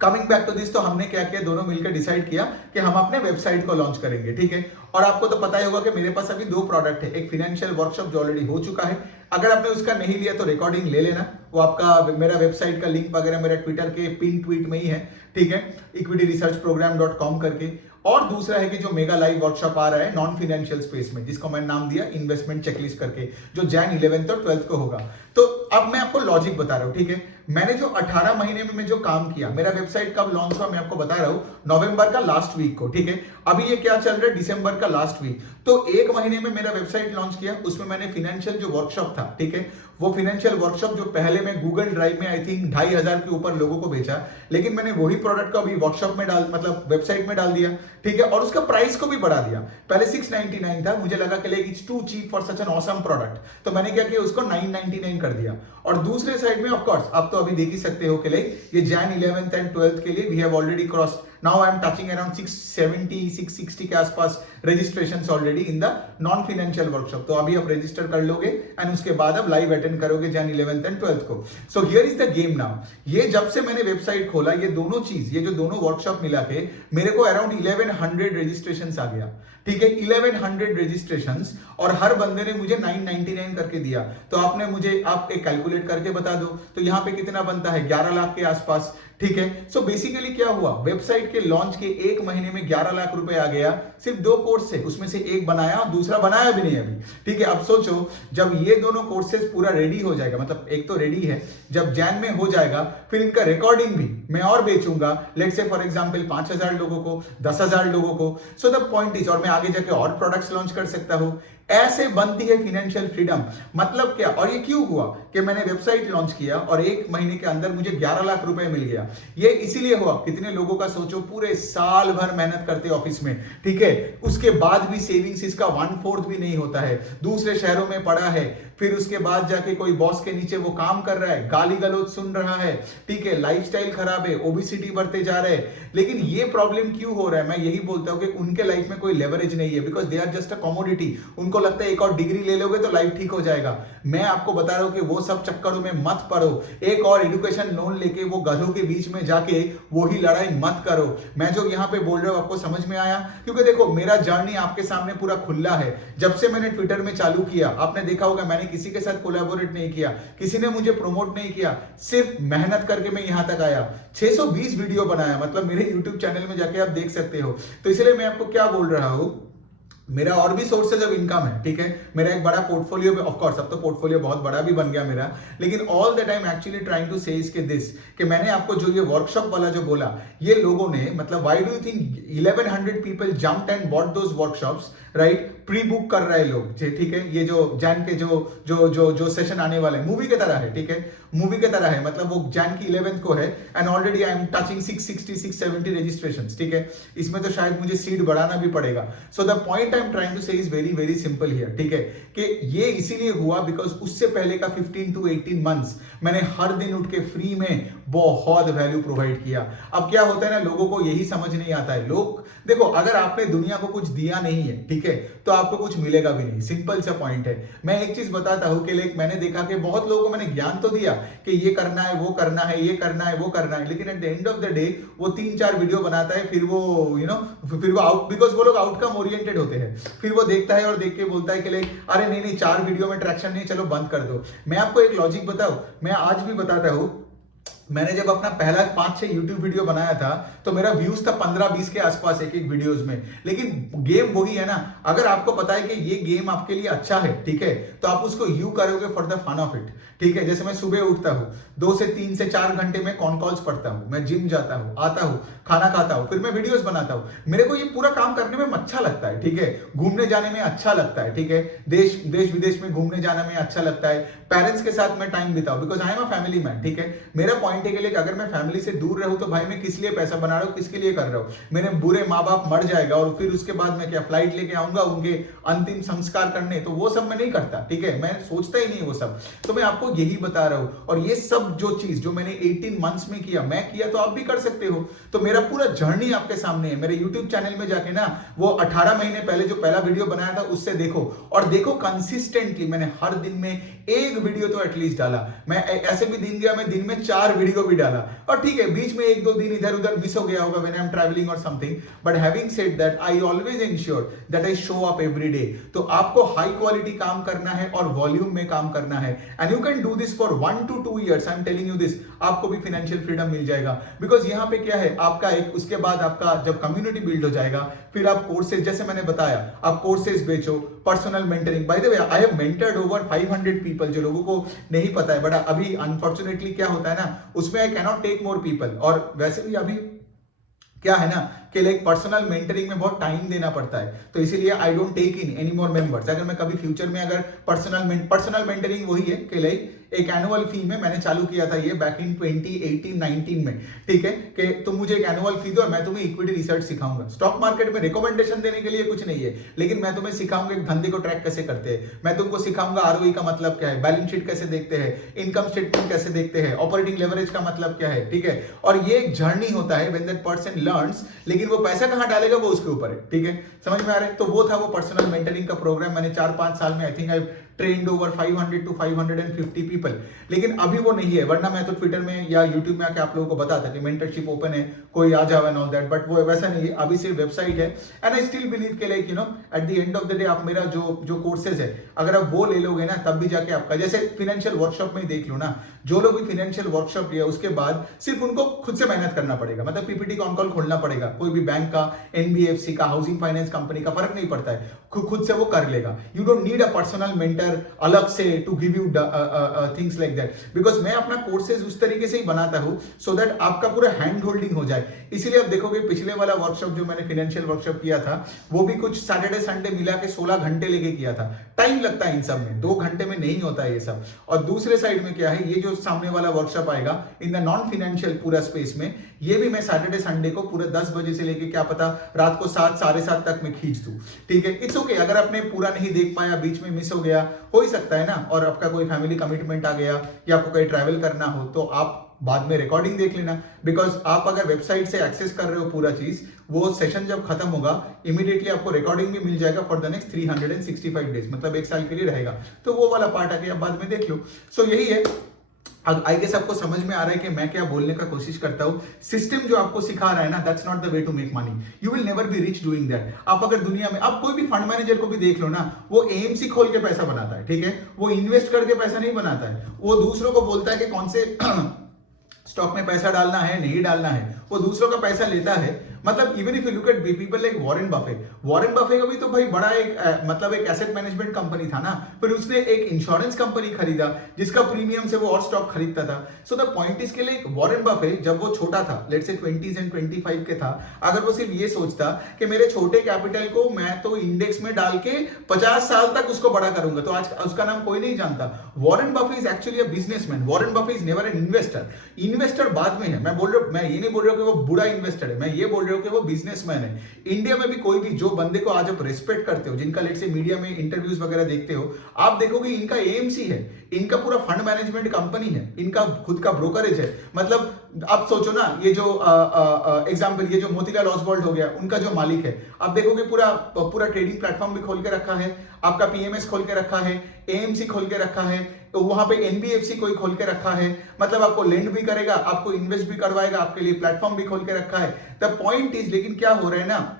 coming back to this, तो हमने क्या किया, दोनों मिलकर डिसाइड किया कि हम अपने वेबसाइट को लॉन्च करेंगे, ठीक है? और आपको तो पता ही होगा कि मेरे पास अभी 2 प्रोडक्ट है, एक फाइनेंशियल वर्कशॉप जो ऑलरेडी हो चुका है, अगर आपने उसका नहीं लिया तो रिकॉर्डिंग ले लेना, वो आपका मेरा वेबसाइट का लिंक वगैरह मेरा ट्विटर के पिन ट्वीट में ही है, ठीक है? equityresearchprogram.com करके। और दूसरा है कि जो मेगा लाइव वर्कशॉप आ रहा है नॉन फाइनेंशियल स्पेस में, जिसको मैंने नाम दिया इन्वेस्टमेंट चेकलिस्ट करके, जो जैन 11th और 12th को होगा। तो अब मैं आपको लॉजिक बता रहा हूं, ठीक है। मैंने जो 18 महीने में मैं जो काम किया, मेरा वेबसाइट कब लॉन्च हुआ मैं आपको बता रहा हूं, नवंबर का लास्ट वीक को, ठीक है। अभी ये क्या चल रहा है, दिसंबर का लास्ट वीक। तो एक महीने में मेरा वेबसाइट लॉन्च किया, उसमें मैंने फाइनेंशियल जो वर्कशॉप था, ठीक है, वो फाइनेंशियल वर्कशॉप जो पहले मैं गूगल ड्राइव में आई थिंक 2500 के ऊपर लोगों को बेचा, लेकिन मैंने वही प्रोडक्ट को अभी वर्कशॉप में डाल मतलब वेबसाइट में डाल दिया, ठीक है, और उसका प्राइस को भी बढ़ा दिया। पहले 699 था, मुझे लगा कि it's too cheap for such an awesome product, तो मैंने क्या किया, उसको 999 कर दिया। और दूसरे साइड में ऑफ कोर्स आप तो अभी देख ही सकते हो कि ये जैन 11th एंड 12th के लिए we have already crossed, now I am touching around 670 660 के आसपास registrations already in the non financial workshop. तो अभी आप रजिस्टर कर लोगे एंड उसके बाद आप लाइव अटेंड करोगे जैन 11th एंड 12th को। So here is the game now. ये जब से मैंने वेबसाइट खोला, ये दोनों चीज, ये जो दोनों वर्कशॉप मिला के मेरे को अराउंड 1100 रजिस्ट्रेशंस आ गया, ठीक है, 1100 रजिस्ट्रेशंस, और हर बंदे ने मुझे 999 करके दिया। तो आपने मुझे, आप एक कैलकुलेट करके बता दो, तो यहाँ पे कितना बनता है, 11 लाख के आसपास, ठीक है। सो बेसिकली क्या हुआ, वेबसाइट के लॉन्च के एक महीने में 11 लाख रुपए आ गया सिर्फ 2 कोर्स से, उसमें से एक बनाया और दूसरा बनाया भी नहीं अभी, ठीक है। अब सोचो जब ये दोनों कोर्सेज पूरा रेडी हो जाएगा, मतलब एक तो रेडी है, जब जैन में हो जाएगा, फिर इनका रिकॉर्डिंग भी मैं और बेचूंगा, लेट्स से फॉर एग्जांपल 5000 लोगों को, 10,000 लोगों को। सो द पॉइंट इज, और मैं आगे जाके और प्रोडक्ट्स लॉन्च कर सकता हूं। ऐसे बनती है फाइनेंशियल फ्रीडम। मतलब क्या, और ये क्यों हुआ कि मैंने वेबसाइट लॉन्च किया और एक महीने के अंदर मुझे 11 लाख रुपए मिल गया। ये इसीलिए हुआ, कितने लोगों का सोचो, पूरे साल भर मेहनत करते ऑफिस में, ठीक है, उसके बाद भी सेविंग्स इसका 1/4 भी नहीं होता है, दूसरे शहरों में पड़ा है, फिर उसके बाद जाके कोई बॉस के नीचे वो काम कर रहा है, गाली गलौज सुन रहा है, ठीक है, लाइफस्टाइल खराब है, ओबेसिटी बढ़ते जा रहे हैं। लेकिन ये प्रॉब्लम क्यों हो रहा है, मैं यही बोलता हूं कि उनके लाइफ में कोई लेवरेज नहीं है, because they are just a commodity. उनको लगता है एक और डिग्री ले लोगे तो लाइफ ठीक हो जाएगा। मैं आपको बता रहा हूं कि वो सब चक्करों में मत पड़ो, एक और एजुकेशन लोन लेके वो गधों के बीच में जाके वही लड़ाई मत करो। मैं जो यहां पे बोल रहा हूं आपको समझ में आया, क्योंकि देखो मेरा जर्नी आपके सामने पूरा खुला है। जब से मैंने ट्विटर में चालू किया, आपने देखा होगा मैंने किसी के साथ कोलैबोरेट नहीं किया, किसी ने मुझे प्रमोट नहीं किया, सिर्फ मेहनत करके मैं यहां तक आया। 620 वीडियो बनाया, मतलब मेरे यूट्यूब चैनल में जाके आप देख सकते हो। तो इसलिए मैं आपको क्या बोल रहा हूं, मेरा और भी सोर्सेज ऑफ इनकम है, ठीक है, मेरा एक बड़ा पोर्टफोलियो, ऑफ कोर्स अब तो पोर्टफोलियो बहुत बड़ा भी बन गया मेरा, लेकिन all that I am actually trying to say इसके दिस कि मैंने आपको जो ये वर्कशॉप वाला जो बोला, ये लोगों ने, मतलब why do you think 1100 people jumped and bought those workshops, right, pre book कर रहे लोग, ठीक है, ये जो जैन के जो सेशन आने वाले हैं, मूवी की तरह है, ठीक है, मूवी की तरह है, मतलब वो जैन की 11th को है and already I am touching 660 670 registrations, ठीक है। इसमें तो शायद मुझे सीट बढ़ाना भी पड़ेगा। So the point I am trying to say is very very simple here, ठीक है, कि ये इसीलिए हुआ बिकॉज उससे पहले का 15 to 18 मंथ्स मैंने हर दिन उठ के फ्री में बहुत वैल्यू प्रोवाइड किया। अब क्या होता है ना, लोगों को यही समझ नहीं आता है। लोग देखो, अगर आपने दुनिया को कुछ दिया नहीं है, ठीक है, तो आपको कुछ मिलेगा भी नहीं, सिंपल सा पॉइंट है। मैं एक चीज बताता हूं कि मैंने देखा कि बहुत लोगों को मैंने ज्ञान तो दिया कि ये करना है, वो करना है, ये करना है, वो करना है, लेकिन at the end of the day वो 3-4 वीडियो बनाता है, फिर वो फिर वो आउट, बिकॉज वो लोग आउटकम ओरिएंटेड होते हैं, फिर वो देखता है और देख के बोलता है कि अरे नहीं 4 वीडियो में ट्रैक्शन नहीं, चलो बंद कर दो। मैं आपको एक लॉजिक बताऊं, मैं आज भी बताता हूं, मैंने जब अपना पहला 5-6 YouTube वीडियो बनाया था तो मेरा व्यूज था 15-20 के आसपास एक वीडियोस में। लेकिन गेम वही है ना, अगर आपको पता है कि ये गेम आपके लिए अच्छा है, ठीक है, तो आप उसको यू करोगे for the fun of it, ठीक है। जैसे मैं सुबह उठता हूं, 2 से 3 से 4 घंटे में कॉन कॉल्स पढ़ता हूं, मैं जिम जाता हूं, आता हूं, खाना खाता हूं, फिर मैं वीडियोस बनाता हूं। मेरे को ये पूरा काम करने में अच्छा लगता है, ठीक है, घूमने जाने में अच्छा लगता है, ठीक है, देश विदेश में घूमने जाने में अच्छा लगता है, पेरेंट्स के साथ मैं टाइम बिताऊं, because I am a family man, ठीक है। मेरा पॉइंट है कि अगर मैं फैमिली से दूर रहूं तो भाई मैं किस लिए पैसा बना रहा हूं, किसके लिए कर रहा हूं। मेरे बुरे माँ बाप मर जाएगा और फिर उसके बाद मैं क्या फ्लाइट लेके आऊंगा उनके अंतिम संस्कार करने, तो वो सब मैं नहीं करता, ठीक है, मैं सोचता ही नहीं वो सब। तो मैं आपको यही बता रहा हूं, और ये सब जो चीज जो मैंने 18 मंथ्स में किया, मैं किया तो आप भी कर सकते हो। तो मेरा पूरा जर्नी आपके सामने है। मेरे यूट्यूब चैनल में जाके ना वो 18 महीने पहले जो पहला वीडियो बनाया था उससे देखो, और देखो कंसिस्टेंटली मैंने हर दिन में एक वीडियो तो एटलीस्ट डाला। मैं ऐसे भी दिन गया, मैं दिन में 4 वीडियो भी डाला, और ठीक है बीच में एक दो दिन इधर उधर मिस हो गया होगा व्हेन आई एम ट्रैवलिंग और something, but having said that I always ensure that I show up every day. तो आपको हाई क्वालिटी काम करना है और वॉल्यूम में काम करना है, and you can do this for 1 to 2 years। I am telling you this, आपको भी फाइनेंशियल फ्रीडम मिल जाएगा। बिकॉज यहाँ पे क्या है, आपका एक उसके बाद आपका जब कम्युनिटी बिल्ड हो जाएगा, फिर आप कोर्सेज, जैसे मैंने बताया, आप कोर्सेज बेचो, personal mentoring. By the way I have mentored over 500 people, जो लोगों को नहीं पता है, बट अभी अनफॉर्चुनेटली क्या होता है ना, उसमें I can not take more people. और वैसे भी अभी क्या है ना कि लाइक पर्सनल मेंटरिंग में बहुत टाइम देना पड़ता है, तो इसीलिए I don't take in any more members. अगर मैं कभी फ्यूचर में अगर पर्सनल मेंटरिंग वही है कि लाइक एक एनुअल फी में मैंने चालू किया था ये बैक इन 2018-19 में, ठीक है, कि तुम मुझे एक एनुअल फी दो और मैं तुम्हें इक्विटी रिसर्च सिखाऊंगा। स्टॉक मार्केट में रिकमेंडेशन देने के लिए कुछ नहीं है, लेकिन मैं तुम्हें सिखाऊंगा एक धंधे को ट्रैक कैसे करते हैं, मैं तुमको सिखाऊंगा आरओई का मतलब क्या है, बैलेंस शीट कैसे देखते हैं, इनकम स्टेटमेंट कैसे देखते हैं, ऑपरेटिंग लेवरेज का मतलब क्या है, ठीक है। और ये एक जर्नी होता है व्हेन दैट पर्सन लर्न्स, लेकिन वो पैसा कहां डालेगा वो उसके ऊपर है, ठीक है, समझ में आ रहा है। तो वो था वो पर्सनल मेंटरिंग का प्रोग्राम। मैंने 4-5 साल में I think I trend over 500 to 550 people, लेकिन अभी वो नहीं है। वरना मैं तो ट्विटर में या यूट्यूब में आके आप लोगों को बताता कि मेंटरशिप ओपन है, कोई आ जाओ एंड ऑल दैट, बट वो वैसा नहीं है, अभी सिर्फ वेबसाइट है। एंड आई स्टिल बिलीव के like you know at the end of the day आप मेरा जो कोर्सेज है, अगर आप वो ले लोगे ना, तब भी जाके आपका, जैसे फाइनेंशियल वर्कशॉप में देख लो ना, जो लोग भी फाइनेंशियल वर्कशॉप लिया उसके बाद सिर्फ उनको खुद से मेहनत करना पड़ेगा, मतलब पीपीटी कॉन कॉल खोलना पड़ेगा, कोई भी बैंक का, एनबीएफसी का, हाउसिंग फाइनेंस कंपनी का, फर्क नहीं पड़ता है, खुद से वो कर लेगा। You don't need a personal mentor अलग से to give you things like that, because मैं अपना कोर्सेज उस तरीके से ही बनाता हूं सो दैट आपका पूरा हैंड होल्डिंग हो जाए। इसीलिए आप देखोगे पिछले वाला वर्कशॉप जो मैंने फाइनेंशियल वर्कशॉप किया था, वो भी कुछ सैटरडे संडे मिला के 16 घंटे लेके किया था। टाइम लगता है इन सब में, 2 घंटे में नहीं होता है ये सब। और दूसरे साइड में क्या है, ये जो सामने वाला वर्कशॉप आएगा इन द नॉन फाइनेंशियल पूरा स्पेस में, ये भी मैं सैटरडे संडे को पूरे 10 बजे से लेके क्या पता रात को 7 साढ़े 7 तक मैं खींच दूं, ठीक है। इट्स ओके, अगर आपने पूरा नहीं देख पाया, बीच में मिस हो गया, हो ही सकता है ना, और आपका कोई फैमिली कमिटमेंट आ गया या आपको कहीं ट्रैवल करना हो, तो आप बाद में रिकॉर्डिंग देख लेना। बिकॉज आप अगर वेबसाइट से एक्सेस कर रहे हो पूरा चीज, वो सेशन जब खत्म होगा इमीडिएटली आपको रिकॉर्डिंग भी मिल जाएगा फॉर द नेक्स्ट 365 डेज, मतलब 1 साल के लिए रहेगा। तो वो वाला पार्ट आके आप बाद में देख लो। सो यही है, आई गेस आपको समझ में आ रहा है कि मैं क्या बोलने का कोशिश करता हूं। सिस्टम जो आपको सिखा रहा है ना, that's not the way to make money, you will never be rich doing that. आप अगर दुनिया में, आप कोई भी फंड मैनेजर को भी देख लो ना, वो एएमसी खोल के पैसा बनाता है, ठीक है, वो इन्वेस्ट करके पैसा नहीं बनाता है, वो दूसरों को बोलता है कि कौन से स्टॉक में पैसा डालना है नहीं डालना है, वो दूसरों का पैसा लेता है। मतलब even if you look at people like Warren Buffett का भी तो भाई बड़ा एक मतलब एक एसेट मैनेजमेंट कंपनी था ना, फिर उसने एक इंश्योरेंस कंपनी खरीदा जिसका प्रीमियम से वो और स्टॉक खरीदता था। सो द पॉइंट इज के लिए वॉरेन बफे जब वो छोटा था, लेट्स से 20s and 25 के था, अगर वो सिर्फ ये सोचता कि मेरे छोटे कैपिटल को मैं तो इंडेक्स में डाल के 50 साल तक उसको बड़ा करूंगा, तो आज उसका नाम कोई नहीं जानता। Warren Buffett is actually a businessman, Warren Buffett is never an investor. Investor बाद में है, मैं ये नहीं बोल रहा हूं कि वो बुरा इन्वेस्टर है, मैं ये बोल रहा हूं कि वो बिजनेसमैन है। इंडिया में भी कोई भी जो बंदे को आज आप रिस्पेक्ट करते हो, जिनका लेट से मीडिया में इंटरव्यूज वगैरह देखते हो, आप देखोगे इनका एएमसी है, इनका पूरा फंड मैनेजमेंट कंपनी है, इनका खुद का ब्रोकरेज है। मतलब आप सोचो ना, ये जो एग्जांपल ये जो मोतीलाल ओसवाल्ड हो गया, उनका जो मालिक है, आप देखोगे पूरा ट्रेडिंग प्लेटफॉर्म भी खोल के रखा है, आपका पीएमएस खोल के रखा है, एएमसी खोल के रखा है, तो वहां पे एनबीएफसी कोई खोल के रखा है, मतलब आपको लेंड भी करेगा, आपको इन्वेस्ट भी करवाएगा, आपके लिए प्लेटफॉर्म भी खोल के रखा है। द पॉइंट इज, लेकिन क्या हो रहा है ना,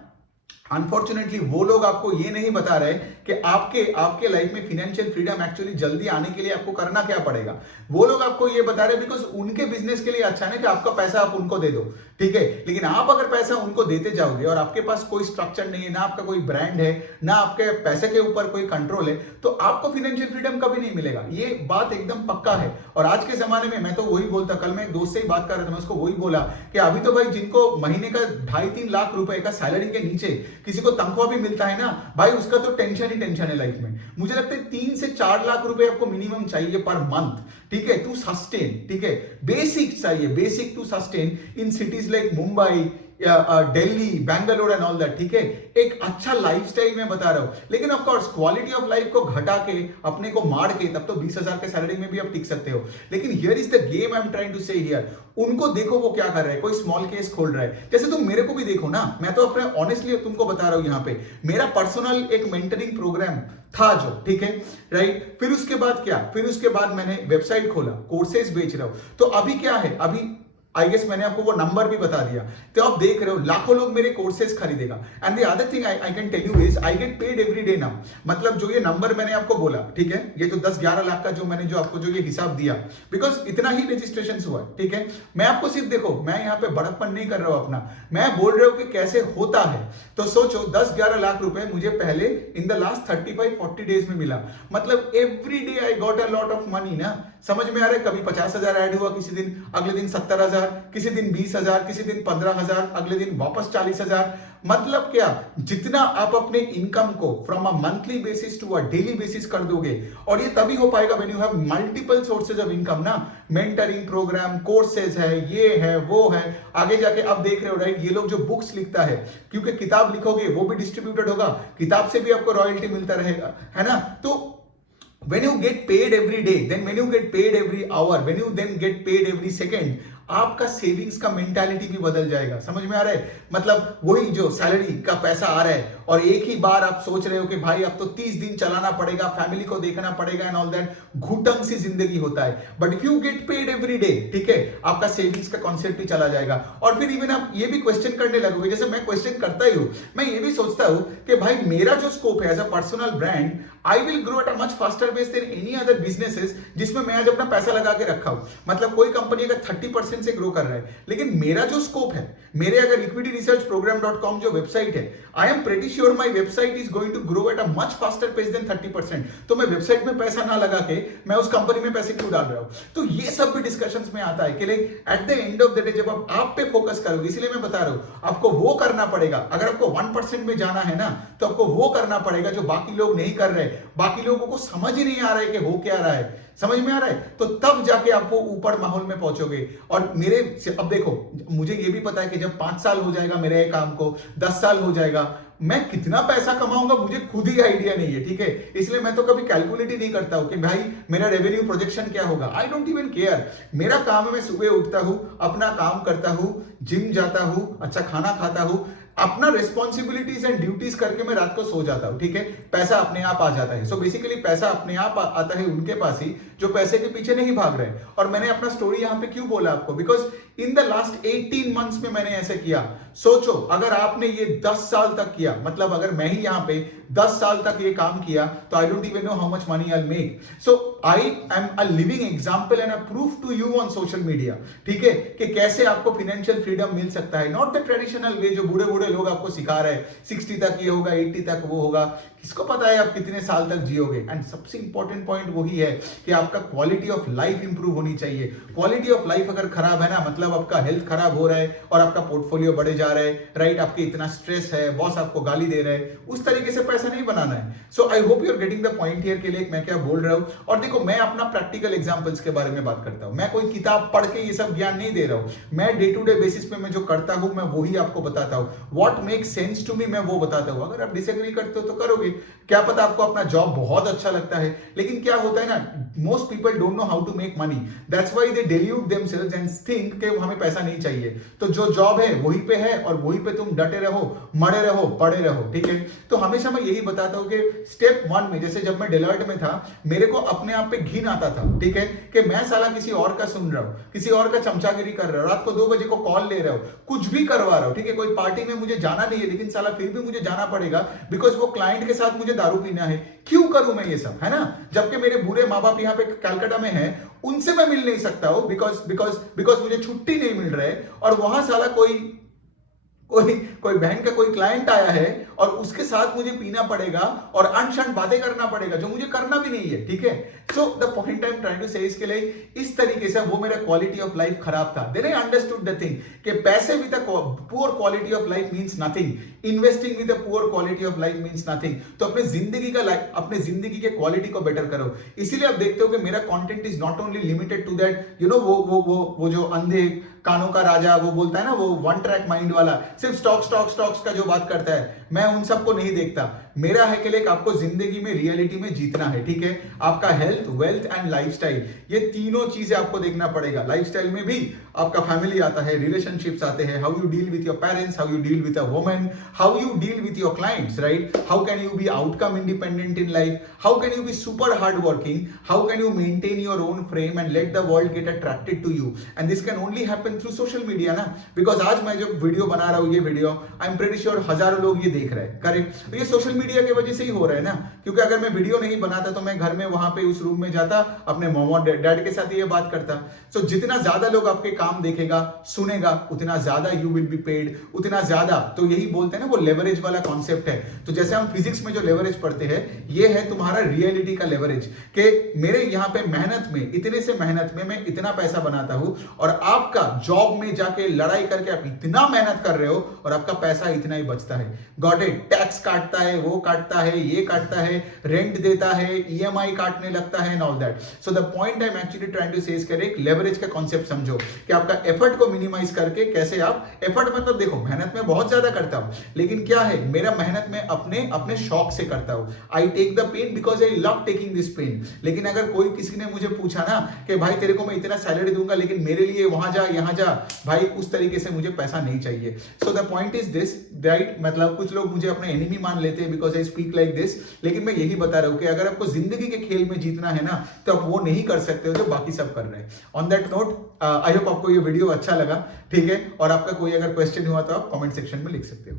अनफॉर्चुनेटली वो लोग आपको ये नहीं बता रहे कि आपके लाइफ में फाइनेंशियल फ्रीडम एक्चुअली जल्दी आने के लिए आपको करना क्या पड़ेगा। वो लोग आपको ये बता रहे बिकॉज उनके बिजनेस के लिए अच्छा है कि आपका पैसा आप उनको दे दो, ठीक है, लेकिन आप अगर पैसा उनको देते जाओगे और आपके पास कोई स्ट्रक्चर नहीं है, ना आपका कोई ब्रांड है, ना आपके पैसे के ऊपर कोई कंट्रोल है, तो आपको फाइनेंशियल फ्रीडम कभी नहीं मिलेगा। ये बात एकदम पक्का है। और आज के जमाने में मैं तो वही बोलता, कल मैं एक दोस्त से ही बात कर रहा था, मैं उसको वही बोला कि अभी तो भाई जिनको महीने का 2.5-3 लाख रुपए का सैलरी के नीचे किसी को तनख्वाह भी मिलता है ना भाई, उसका तो टेंशन ही टेंशन है लाइफ में। मुझे लगता है 3 से 4 लाख रुपए आपको मिनिमम चाहिए पर मंथ, ठीक है, टू सस्टेन, ठीक है, बेसिक चाहिए, basic to sustain in cities like Mumbai Delhi, Bangalore and all that, ठीक है, एक अच्छा लाइफस्टाइल मैं बता रहा हूं। लेकिन of course quality of life को घटा के, अपने को मार के, तब तो 20,000 के सैलरी में भी आप टिक सकते हो। लेकिन here is the game I am trying to say here. उनको देखो वो क्या कर रहे हैं, कोई स्मॉल केस खोल रहा है, जैसे तुम मेरे को भी देखो ना, मैं तो अपने ऑनेस्टली तुमको बता रहा हूं यहाँ पे, मेरा पर्सनल एक मेंटरिंग प्रोग्राम था जो, ठीक है, राइट। फिर उसके बाद क्या, फिर उसके बाद मैंने वेबसाइट खोला, कोर्सेज बेच रहा हूं। तो अभी क्या है, अभी आई गेस मैंने आपको वो नंबर भी बता दिया, तो आप देख रहे हो लाखों लोग मेरे कोर्सेज खरीदेगा। And the other thing I can tell you is I get paid every day now. मतलब जो ये नंबर मैंने आपको बोला, ठीक है, ये तो 10-11 लाख का जो मैंने जो आपको जो ये हिसाब दिया, बिकॉज इतना ही रजिस्ट्रेशन हुआ, ठीक है। मैं आपको सिर्फ देखो, मैं यहाँ पे बड़प्पन नहीं कर रहा हूं अपना, मैं बोल रहा हूं कि कैसे होता है। तो सोचो 10-11 लाख रुपए मुझे पहले इन द लास्ट 35-40 डेज में मिला। मतलब every day I got a lot of money ना, समझ में आ रहा है। कभी 50,000 ऐड हुआ किसी दिन, अगले दिन 70,000, किसी दिन 20,000, किसी दिन 15,000, अगले दिन वापस 40,000। मतलब क्या, जितना आप अपने इनकम को from a monthly basis to a daily basis कर दोगे, और ये तभी हो पाएगा when you have multiple sources of income ना। मेंटरिंग प्रोग्राम, कोर्सेज है, ये है, वो है, आगे जाके आप देख रहे हो, राइट। ये लोग जो बुक्स लिखता है, क्योंकि किताब लिखोगे वो भी डिस्ट्रीब्यूटेड होगा, किताब से भी आपको रॉयल्टी मिलता रहेगा, है ना। तो when you get paid every day, then when you get paid every hour, when you then get paid every second, आपका सेविंग्स का मेंटालिटी भी बदल जाएगा। समझ में आ रहा है, मतलब वही जो सैलरी का पैसा आ रहा है और एक ही बार आप सोच रहे हो कि भाई अब तो 30 दिन चलाना पड़ेगा, फैमिली को देखना पड़ेगा एंड ऑल दैट, घुटंग सी जिंदगी होता है। But if you get paid every day, ठीक है, आपका सेविंग्स का कॉन्सेप्ट भी चला जाएगा। और फिर इवन आप ये भी क्वेश्चन करने लगोगे, जैसे मैं क्वेश्चन करता ही हूं, मैं ये भी सोचता हूं कि भाई मेरा जो स्कोप है as a personal brand, I will grow at a much faster pace than any other businesses जिसमें मैं आज अपना पैसा लगा के रखा हूं। मतलब कोई कंपनी अगर 30% से ग्रो कर रहा है, लेकिन मेरा जो स्कोप है, मेरे अगर equityresearchprogram.com जो वेबसाइट है, I am pretty sure my website is going to grow at a much faster pace than 30%। तो मैं वेबसाइट में पैसा ना लगा के मैं उस कंपनी में पैसे क्यों डाल रहा हूं। तो ये सब भी डिस्कशंस में आता है कि at the end of the day जब आप पे फोकस करोगे, इसलिए मैं बता रहा हूं आपको वो करना पड़ेगा। अगर आपको 1% में जाना है ना, तो आपको वो करना पड़ेगा जो बाकी लोग नहीं कर रहे। बाकी लोगों को समझ ही नहीं आ रहा है कि हो क्या रहा है, समझ में आ रहा है, तो तब जाके आप वो ऊपर माहौल में पहुंचोगे। और मेरे अब देखो, मुझे ये भी पता है कि जब 5 साल हो जाएगा मेरे काम को, 10 साल हो जाएगा, मैं कितना पैसा कमाऊंगा मुझे खुद ही आइडिया नहीं है, ठीक है। इसलिए मैं तो कभी कैलकुलेट ही नहीं करता हूं कि भाई मेरा रेवेन्यू प्रोजेक्शन क्या होगा। आई डोंट इवन केयर। मेरा काम है, मैं सुबह उठता हूं, अपना काम करता हूं, जिम जाता हूं, अच्छा खाना खाता हूं, अपना रिस्पॉन्सिबिलिटीज एंड ड्यूटीज करके मैं रात को सो जाता हूं, ठीक है। पैसा अपने आप आ जाता है। सो बेसिकली पैसा अपने आप आता है उनके पास ही जो पैसे के पीछे नहीं भाग रहे। और मैंने अपना स्टोरी यहां पे क्यों बोला आपको, because in the last 18 months में मैंने ऐसे किया। सोचो अगर आपने ये 10 साल तक किया, मतलब अगर मैं ही यहां पे 10 साल तक ये काम किया, तो I don't even know how much money I will make. So I am a living example and a proof to you on social media, ठीक है, कि कैसे आपको फाइनेंशियल फ्रीडम मिल सकता है। नॉट द ट्रेडिशनल वे जो बूढ़े बूढ़े लोग आपको सिखा रहे हैं, 60 तक ये होगा, 80 तक वो होगा, किसको पता है आप कितने साल तक जियोगे। एंड सबसे इंपॉर्टेंट पॉइंट वही है कि आपका क्वालिटी ऑफ लाइफ इंप्रूव होनी चाहिए। क्वालिटी ऑफ लाइफ अगर खराब है ना, मतलब आपका हेल्थ खराब हो रहा है और आपका पोर्टफोलियो बढ़े जा रहा है, राइट, आपके इतना स्ट्रेस है, बॉस आपको गाली दे रहा है, उस तरीके से पैसा नहीं बनाना है। So I hope you are getting the point here के लिए मैं क्या बोल रहा हूं। और देखो, मैं अपना प्रैक्टिकल एग्जांपल्स के बारे में बात करता हूं, मैं कोई किताब पढ़ के ये सब ज्ञान नहीं दे रहा हूं। मैं डे टू डे बेसिस पे मैं जो करता हूं, मैं वही आपको बताता हूं। What make sense to me, मैं वो बताता हूं। अगर आप डिसएग्री करते हो तो करोगे, क्या पता आपको अपना जॉब बहुत अच्छा लगता है, लेकिन क्या होता है ना, most people don't know how to make money, that's why they dilute themselves and think कि हमें पैसा नहीं चाहिए। तो जो जॉब है वहीं पे है और वहीं पे तुम डटे रहो, मरे रहो, पड़े रहो, ठीक है। तो हमेशा मैं यही बताता हूं कि स्टेप 1 में, जैसे जब मैं डेलॉयट में था, मेरे को अपने आप पे घिन आता था, ठीक है, कि मैं साला किसी और का सुन रहा हूं, किसी और का चमचागिरी कर रहा हूं, रात को 2 बजे को कॉल ले रहा हूं, कुछ भी करवा रहा हूं, ठीक है। कोई पार्टी में मुझे जाना नहीं है, लेकिन साला फिर भी मुझे जाना पड़ेगा बिकॉज वो क्लाइंट के साथ मुझे दारू पीना है। क्यों करूं मैं ये सब, है ना। जबकि मेरे बूढ़े माँ बाप यहाँ पे कलकत्ता में हैं, उनसे मैं मिल नहीं सकता हूं बिकॉज मुझे छुट्टी नहीं मिल रहा है। और वहां साला कोई बहन का कोई क्लाइंट आया है और उसके साथ मुझे पीना पड़ेगा और अनशन बातें करना पड़ेगा, जो मुझे करना भी नहीं है, ठीक है। So the point I am trying to say इसके लिए इस तरीके से वो मेरा क्वालिटी ऑफ लाइफ खराब था। Then I understood the thing कि पैसे with a poor quality of life means nothing, investing with a poor quality of life means nothing. तो अपने जिंदगी के क्वालिटी को बेटर करो। इसीलिए आप देखते हो कि मेरा content is not only limited to that, you know, वो जो अंधे कानों का राजा, वो बोलता है ना, वो वन ट्रैक माइंड वाला, सिर्फ स्टॉक्स का जो बात करता है, मैं उन सबको नहीं देखता। मेरा है कि लाइक आपको जिंदगी में रियलिटी में जीतना है, ठीक है। आपका हेल्थ, वेल्थ एंड लाइफस्टाइल, ये तीनों चीजें आपको देखना पड़ेगा। लाइफस्टाइल में भी आपका फैमिली आता है, रिलेशनशिप्स आते हैं, how you deal with your parents, how you deal with a woman, how you deal with your clients, right? How can you be outcome independent in life, how can you be super hard working, how can you maintain your own frame and let the world get attracted to you, and this can only happen through social media ना। Because आज मैं जो video बना रहा हूं, ये video I am pretty sure हजारों लोग ये देख रहे हैं, करेक्ट? तो ये सोशल मीडिया की वजह से ही हो रहा है ना, क्योंकि अगर मैं वीडियो नहीं बनाता तो मैं घर में वहां पे उस रूम में जाता, अपने मॉम और डैड के साथ ये बात करता। सो जितना ज्यादा लोग आपके काम देखेगा, सुनेगा, उतना ज्यादा यू विल बी पेड, उतना ज्यादा। तो यही बोलते हैं ना, वो लेवरेज वाला कॉन्सेप्ट है। तो जैसे हम फिजिक्स में जो लेवरेज पढ़ते हैं, ये है तुम्हारा रियलिटी का लेवरेज, कि मेरे यहाँ पे मेहनत में, इतने से मेहनत में मैं इतना पैसा बनाता हूं, और आपका जॉब में जाके लड़ाई करके आप इतना मेहनत कर रहे हो और आपका पैसा इतना ही बचता है। Got it? टैक्स काटता है, वो काटता है, ये काटता है, रेंट देता है, ईएमआई काटने लगता है and all that. So the point I am actually trying to say is एक लेवरेज का कॉन्सेप्ट समझो, कि आपका एफर्ट को मिनिमाइज करके कैसे आप एफर्ट, मतलब देखो मेहनत में बहुत ज्यादा करता हूं, लेकिन क्या है, मेरा मेहनत में अपने अपने शौक से करता हूं। I take the pain because I love taking this pain. लेकिन अगर कोई किसी ने मुझे पूछा ना कि भाई तेरे को मैं इतना सैलरी दूंगा, लेकिन मेरे लिए वहां जा यहां जा, भाई उस तरीके से मुझे पैसा नहीं चाहिए। सो the point is this, right? मतलब कुछ लोग मुझे अपने एनिमी मान लेते हैं because I speak like this, लेकिन मैं यही बता रहा हूं कि अगर आपको जिंदगी के खेल में जीतना है ना, तो आप वो नहीं कर सकते हो जो बाकी सब कर रहे हैं। On that note, I hope आपको ये वीडियो अच्छा लगा, ठीक है? और आपका कोई अगर क्वेश्चन हुआ तो आप कमेंट सेक्शन में लिख सकते हो।